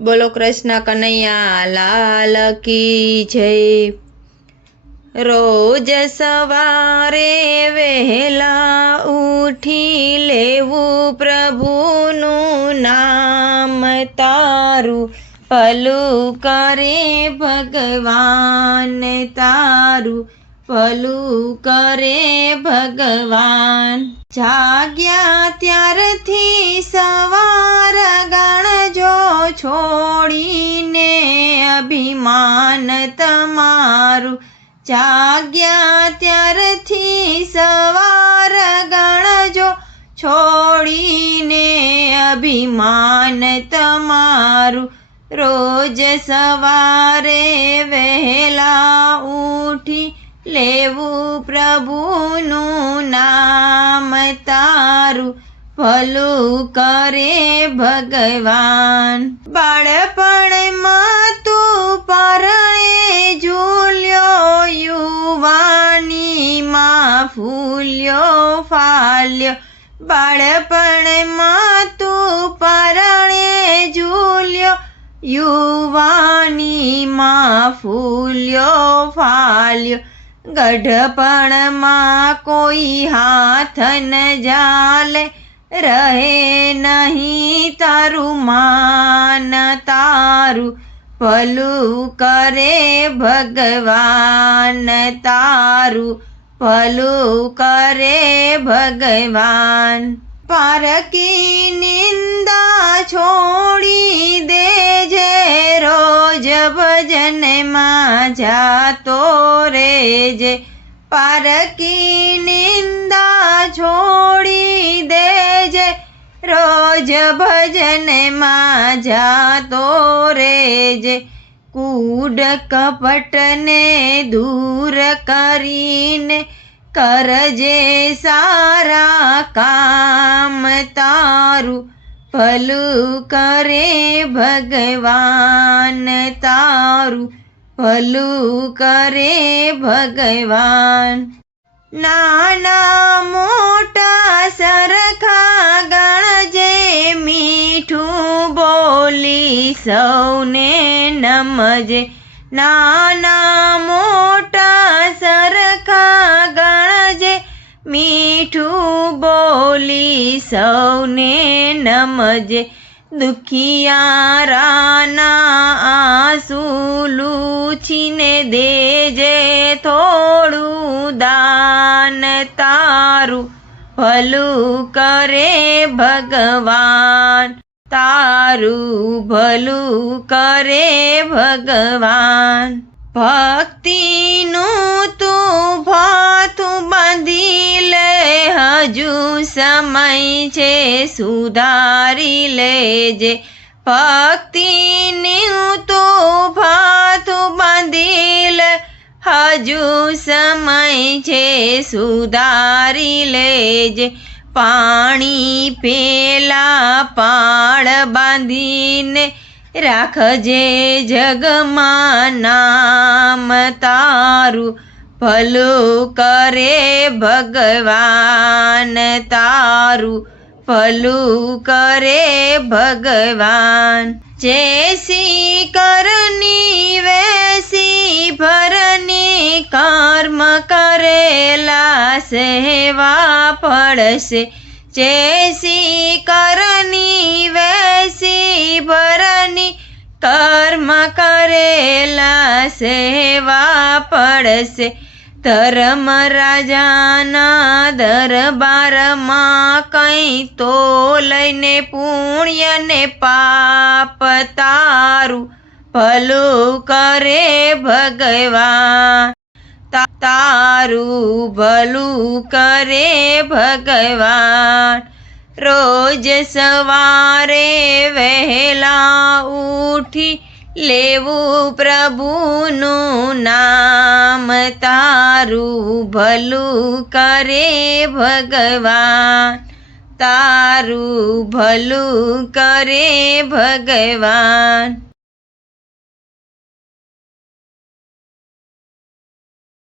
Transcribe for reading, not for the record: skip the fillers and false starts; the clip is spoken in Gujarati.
બોલો કૃષ્ણ કનૈયા લાલ કી જય। રોજ સવારે વહેલા ઉઠી લેવું પ્રભુનું નામ, તારું ભલું કરે ભગવાન, તારું ભલું કરે ભગવાન। જાગ્યા ત્યારથી સવાર ગણજો, છોડીને અભિમાન તમારું। જાગ્યા ત્યારથી સવાર ગણજો, છોડીને અભિમાન તમારું। રોજ સવારે વહેલા ઉઠી લેવું પ્રભુનું નામ, તારું ભલું કરે ભગવાન। બાળપણમાં તું પરણે ઝૂલ્યો, યુવાનીમાં ફૂલ્યો ફાલ્યો। બાળપણમાં તું પરણે ઝૂલ્યો, યુવાનીમાં ફૂલ્યો ફાલ્યો। ગઢપણમાં કોઈ હાથ ન જાલે, રહે નહીં તારું માન, તારું ભલું કરે ભગવાન, તારું ભલું કરે ભગવાન। પારકી નિંદા છોડી દેજે, રોજ ભજનમાં જાતો રેજે। પારકી નિંદા છોડી દેજે, રોજ ભજનમાં જાતો રેજે। કૂડ કપટને દૂર કરીને કરજે સારા કામ, તારું ભલું કરે ભગવાન, તારું ભલું કરે ભગવાન। નાના મોટા સરખા ગણજે, મીઠું બોલી સૌને નમજે। નાના મોટા સરખા ગણજે, મીઠું બોલી સૌને નમજે। દુખિયારાના આંસુ લૂછીને દેજે, થોડું દાન, તારું ભલું કરે ભગવાન, તારું ભલું કરે ભગવાન। ભક્તિનું તું ભાથું બાંધી લે, હજુ સમય છે સુધારી લેજે। ભક્તિનું તું ભાથું બાંધી લે, હજુ સમય છે સુધારી લેજે। પાણી પેલા પાળ બાંધીને રાખજે જગમાં નામ, તારું ભલું કરે ભગવાન, તારું ભલું કરે ભગવાન। જેસી કરની વેસી ભરની, કર્મ કરેલા સહેવા પડશે। જેસી કરની વેસી ભરની, કર્મ કરેલા સહેવા પડશે। ધર્મ રાજાના દરબારમાં કંઈ તો લઈને પુણ્ય ને પાપ, તારું ભલું કરે ભગવાન, તારું ભલું કરે ભગવાન। રોજ સવારે વહેલા ઉઠી લેવું પ્રભુનું નામ, તારું ભલું કરે ભગવાન, તારું ભલું કરે ભગવાન।